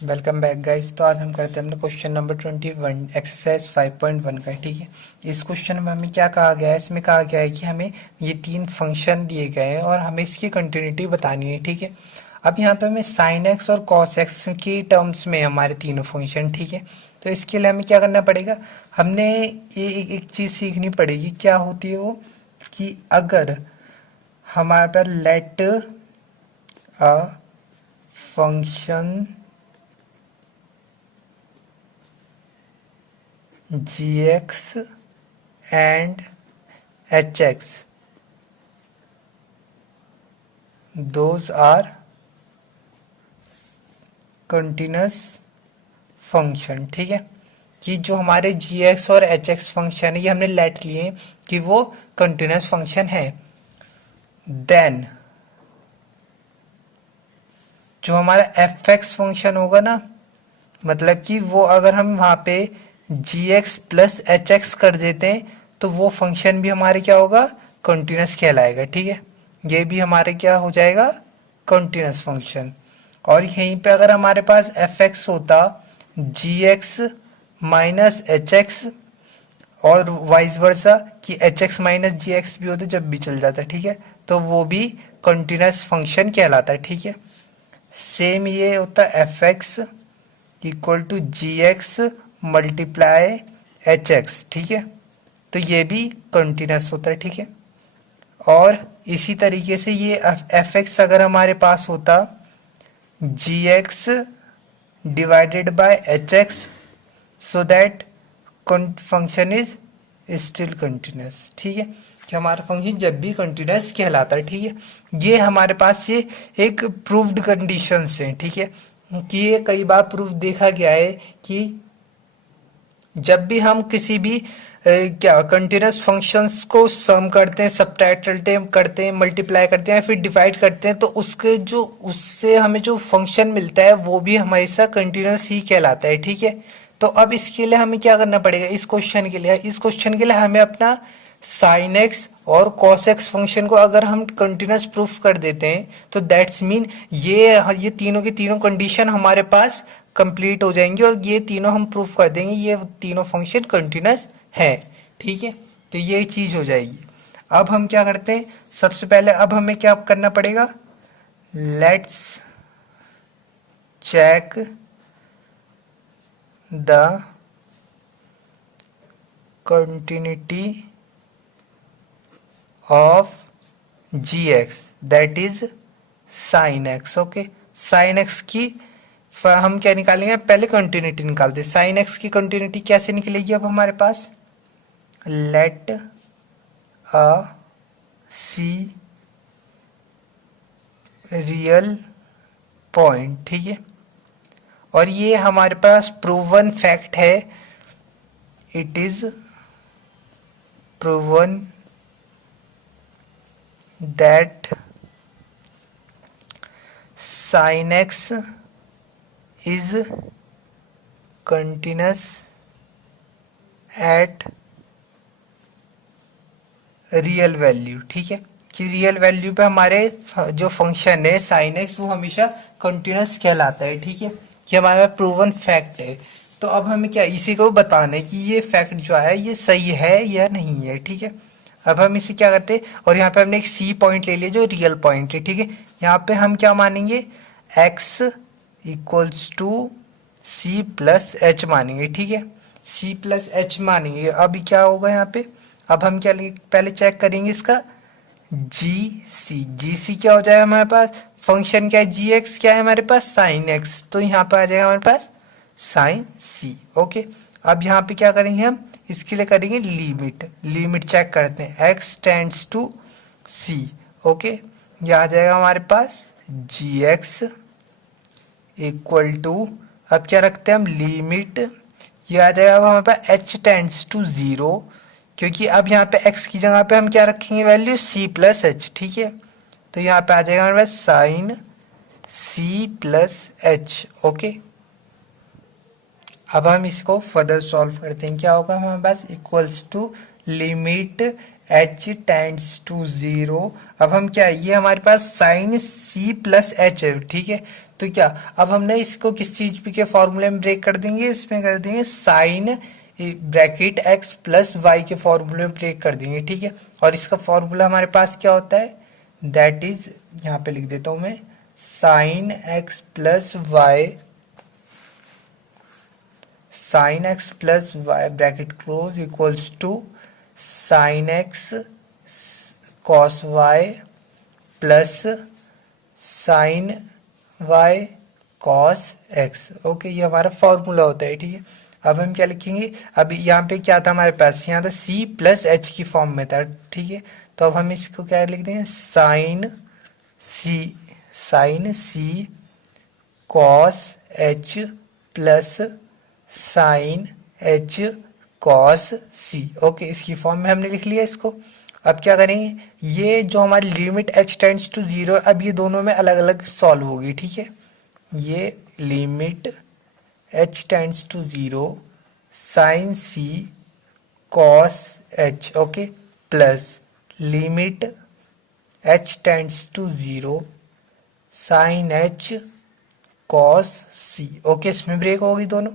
Welcome back guys. तो आज हम करते हैं अपने क्वेश्चन नंबर 21 एक्सरसाइज 5.1 का। ठीक है, इस क्वेश्चन में हमें क्या कहा गया है, इसमें कहा गया है कि हमें ये तीन फंक्शन दिए गए हैं और हमें इसकी कंटिन्यूटी बतानी है। ठीक है, अब यहाँ पे हमें साइन एक्स और कॉस एक्स की टर्म्स में हमारे तीनों फंक्शन। ठीक है, तो इसके लिए हमें क्या करना पड़ेगा, हमने ये एक चीज़ सीखनी पड़ेगी। क्या होती है वो, कि अगर हमारे पास let a function gx and hx, those are continuous function. ठीक है, कि जो हमारे gx और hx फंक्शन है ये हमने लेट लिए कि वो कंटिन्यूस फंक्शन है। देन जो हमारा fx फंक्शन होगा ना, मतलब कि वो अगर हम वहाँ पे gx प्लस hx कर देते हैं तो वो फंक्शन भी हमारे क्या होगा, कंटिन्यूस कहलाएगा। ठीक है, ये भी हमारे क्या हो जाएगा, कंटिन्यूस फंक्शन। और यहीं पे अगर हमारे पास fx होता gx माइनस hx और वाइस वर्सा कि hx माइनस gx भी होता, जब भी चल जाता। ठीक है, तो वो भी कंटिन्यूस फंक्शन कहलाता है। ठीक है, सेम ये होता है fx equal to G X multiply H X. ठीक है, तो ये भी कंटिन्यूस होता है। ठीक है, और इसी तरीके से ये एफ एक्स अगर हमारे पास होता g x divided by h x, so that function is still continuous. ठीक है, कि हमारा फंक्शन जब भी कंटिन्यूस कहलाता है। ठीक है, ये हमारे पास ये एक प्रूव्ड कंडीशंस हैं। ठीक है, कि ये कई बार प्रूफ देखा गया है कि जब भी हम किसी भी क्या कंटिन्यूस फंक्शंस को सम करते हैं, सबट्रैक्ट करते हैं, मल्टीप्लाई करते हैं या फिर डिवाइड करते हैं, तो उसके जो उससे हमें जो फंक्शन मिलता है वो भी हमेशा कंटिन्यूस ही कहलाता है। ठीक है, तो अब इसके लिए हमें क्या करना पड़ेगा, इस क्वेश्चन के लिए हमें अपना साइन एक्स और कॉस एक्स फंक्शन को अगर हम कंटिन्यूस प्रूफ कर देते हैं तो दैट्स मीन ये तीनों की तीनों कंडीशन हमारे पास कंप्लीट हो जाएंगी और ये तीनों हम प्रूफ कर देंगे ये तीनों फंक्शन कंटिन्यूस है। ठीक है, तो ये चीज़ हो जाएगी। अब हम क्या करते हैं, सबसे पहले अब हमें क्या करना पड़ेगा, let's check the continuity of G X that is sine X. Okay, sine X की हम क्या निकालेंगे, पहले कंटिन्यूटी निकालते हैं। साइन एक्स की कंटिन्यूटी कैसे निकलेगी, अब हमारे पास let a C real point. ठीक है, और ये हमारे पास प्रूवन फैक्ट है, it is proven that sin x is continuous at real value. ठीक है, कि रियल वैल्यू पे हमारे जो फंक्शन है साइन एक्स वो हमेशा कंटिन्यूस कहलाता है। ठीक है, कि हमारे पास प्रूवन फैक्ट है। तो अब हमें क्या इसी को बताना है कि ये फैक्ट जो है ये सही है या नहीं है। ठीक है, अब हम इसे क्या करते हैं, और यहाँ पे हमने एक सी पॉइंट ले लिया जो रियल पॉइंट है। ठीक है, यहाँ पे हम क्या मानेंगे, X equals to C plus H मानेंगे। ठीक है, सी प्लस एच मानेंगे। अब क्या होगा यहाँ पे, अब हम क्या पहले चेक करेंगे इसका जी सी क्या हो जाएगा हमारे पास, फंक्शन क्या है जी एक्स, क्या है हमारे पास साइन एक्स, तो यहाँ पे आ जाएगा हमारे पास साइन सी। ओके, अब यहाँ पे क्या करेंगे हम, इसके लिए करेंगे लिमिट चेक करते हैं, X tends to C. Okay, ये आ जाएगा हमारे पास जी एक्स इक्वल टू, अब क्या रखते हैं हम लिमिट, ये आ जाएगा अब हमारे पास एच टेंड्स टू जीरो, क्योंकि अब यहाँ पे x की जगह पे हम क्या रखेंगे वैल्यू c प्लस एच। ठीक है, तो यहाँ पे आ जाएगा हमारे पास sine c plus H. Okay, अब हम इसको फर्दर सॉल्व करते हैं, क्या होगा हमारे पास equals to limit h tends to zero. अब हम क्या, ये हमारे पास साइन c प्लस एच है। ठीक है, तो क्या अब हमने इसको किस चीज पे के फॉर्मूले में ब्रेक कर देंगे, इसमें कर देंगे sine bracket X plus Y के फॉर्मूले में ब्रेक कर देंगे, ठीक है। और इसका फॉर्मूला हमारे पास क्या होता है, दैट इज, यहाँ पे लिख देता हूं मैं, sine X plus Y, sine X plus Y bracket close equals to sine X cos Y plus sine Y cos X. Okay, ये हमारा फॉर्मूला होता है, ठीक है। अब हम क्या लिखेंगे, अब यहाँ पे क्या था हमारे पास, यहाँ था सी प्लस एच की फॉर्म में था, ठीक है। तो अब हम इसको क्या लिख देंगे, साइन सी cos h plus sine H cos सी। ओके, इसकी फॉर्म में हमने लिख लिया इसको। अब क्या करेंगे, ये जो हमारी limit H tends to zero, अब ये दोनों में अलग अलग सॉल्व होगी, ठीक है। ये limit H tends to zero sine C cos H, okay, plus limit H tends to zero sine H cos C. Okay, इसमें ब्रेक होगी दोनों।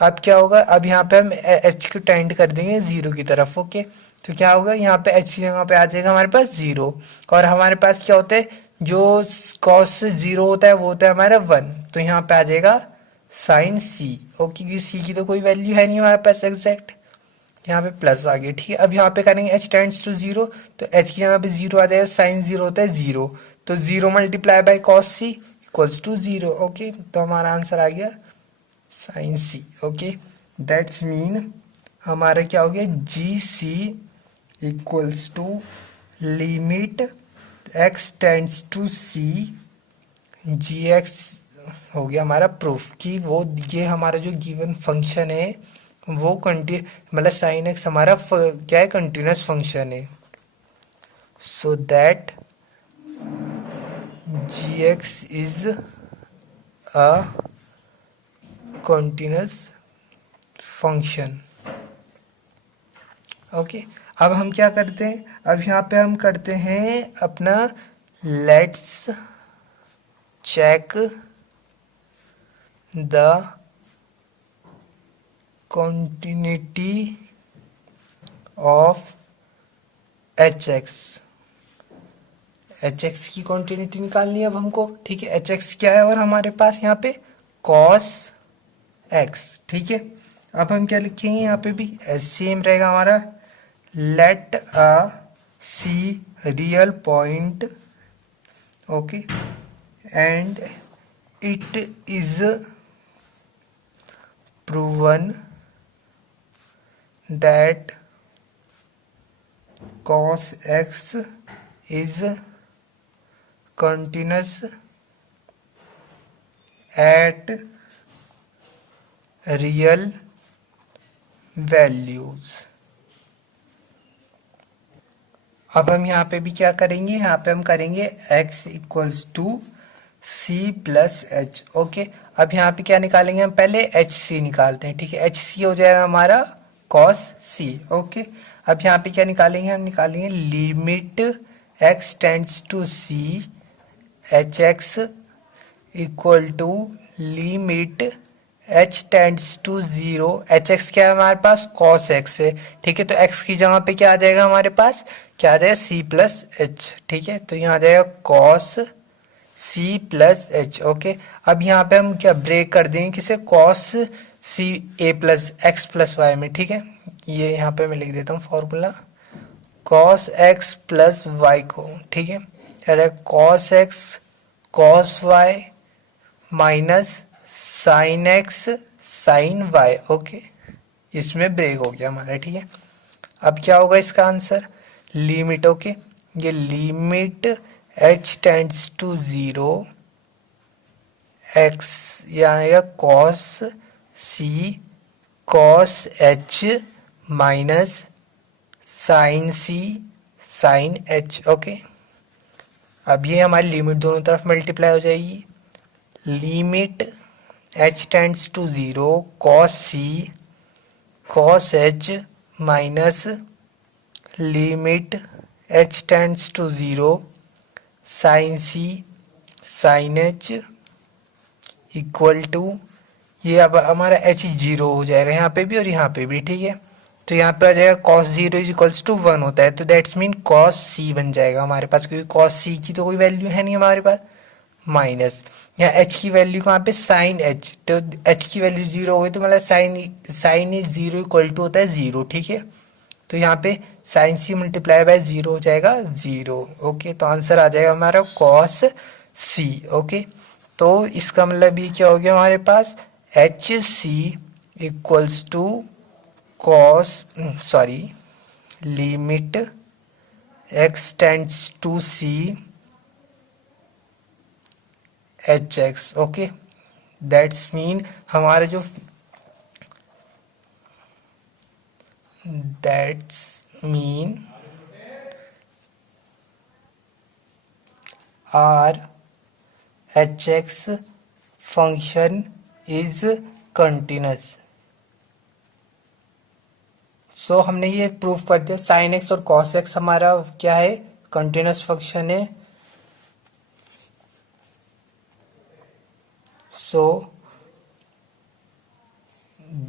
अब क्या होगा, अब यहाँ पे हम एच को टेंड कर देंगे जीरो की तरफ। ओके, तो क्या होगा, यहाँ पे एच की जगह पे आ जाएगा हमारे पास जीरो, और हमारे पास क्या होता है, जो कॉस जीरो होता है वो होता है हमारा वन, तो यहाँ पे आ जाएगा साइन सी। ओके, क्योंकि सी की तो कोई वैल्यू है नहीं हमारे पास एग्जैक्ट, यहाँ पे प्लस आ गया, ठीक है। अब यहाँ पे करेंगे एच टेंड्स टू जीरो, तो एच की जगह पे जीरो आ जाएगा, साइन जीरो होता है जीरो, तो zero multiply by cos c equals to zero. Okay, तो हमारा आंसर आ गया sine c. Okay, that's mean हमारा क्या हो गया, g c equals to limit x tends to c g x. हो गया हमारा प्रूफ कि वो ये हमारा जो गिवन फंक्शन है वो मतलब साइन एक्स हमारा क्या है, कंटिन्यूस फंक्शन है। So that G X is a continuous function. Okay, अब हम क्या करते हैं, अब यहाँ पे हम करते हैं अपना let's check the continuity of hx। hx की कॉन्टिन्यूटी निकालनी है अब हमको, ठीक है। hx क्या है और हमारे पास यहाँ पे cos x, ठीक है। अब हम क्या लिखेंगे, यहाँ पे भी सेम रहेगा हमारा, let a C real point, okay, and it is proven that cos x is continuous at real values। अब हम यहाँ पे भी क्या करेंगे, यहाँ पे हम करेंगे x equals to C plus H. Okay, अब यहाँ पे क्या निकालेंगे, हम पहले एच सी निकालते हैं, ठीक है। एच सी हो जाएगा हमारा कॉस सी। ओके, अब यहाँ पे क्या निकालेंगे, हम निकालेंगे limit x tends to C H X equal to limit H tends to zero, H X क्या है हमारे पास, कॉस एक्स है, ठीक है। तो एक्स की जगह पे क्या आ जाएगा हमारे पास, क्या आ जाएगा, सी प्लस एच, ठीक है। तो यहाँ आ जाएगा cos C plus H. Okay, अब यहाँ पे हम क्या ब्रेक कर देंगे किसे, cos C A plus X plus Y में, ठीक है। ये यहाँ पे मैं लिख देता हूँ formula, cos X plus Y को, ठीक है, क्या cos X cos Y minus sine X sine Y. Okay, इसमें ब्रेक हो गया हमारा, ठीक है। अब क्या होगा इसका आंसर, लिमिट, ओके, ये limit H tends to zero X, यहाँ cos C cos H minus sine C sine H. Okay, अब ये हमारी लिमिट दोनों तरफ मल्टीप्लाई हो जाएगी, limit H tends to zero cos C cos H minus limit H tends to zero sine C sine H equal to, ये अब हमारा एच जीरो हो जाएगा यहाँ पे भी और यहाँ पे भी, ठीक है। तो यहाँ पे आ जाएगा cos zero is equals to 1 होता है, तो दैट्स मीन कॉस सी बन जाएगा हमारे पास, क्योंकि कॉस सी की तो कोई वैल्यू है नहीं हमारे पास। माइनस यहाँ एच की वैल्यू कहाँ पे, साइन एच, तो एच की वैल्यू जीरो हो गई तो मतलब sine is zero equal to होता है जीरो, ठीक है। तो यहाँ पे sine C multiply by zero हो जाएगा जीरो, ओके। तो आंसर आ जाएगा हमारा कॉस सी, ओके। तो इसका मतलब ये क्या हो गया हमारे पास, h c equals to cos, sorry, limit x tends to C H x, okay. That's mean हमारा जो, that's mean our h x function is continuous. So हमने ये प्रूव कर दिया, साइन एक्स और कॉस एक्स हमारा क्या है, कंटिन्यूस फंक्शन है। So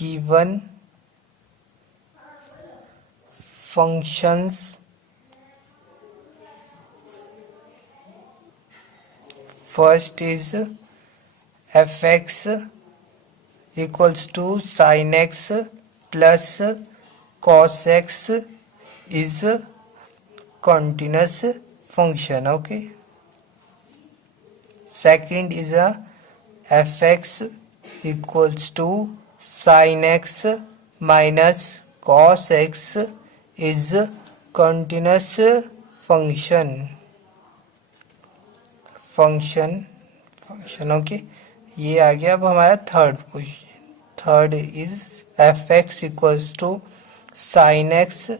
given functions first is fx equals to sin x plus cos x is continuous function, okay. Second is a fx equals to sin x minus cos x is continuous function, okay. ये आ गया अब हमारा third question. Third is F X equals to sine X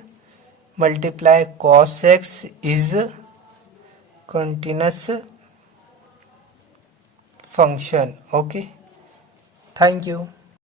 multiply cos X is continuous function, okay. Thank you.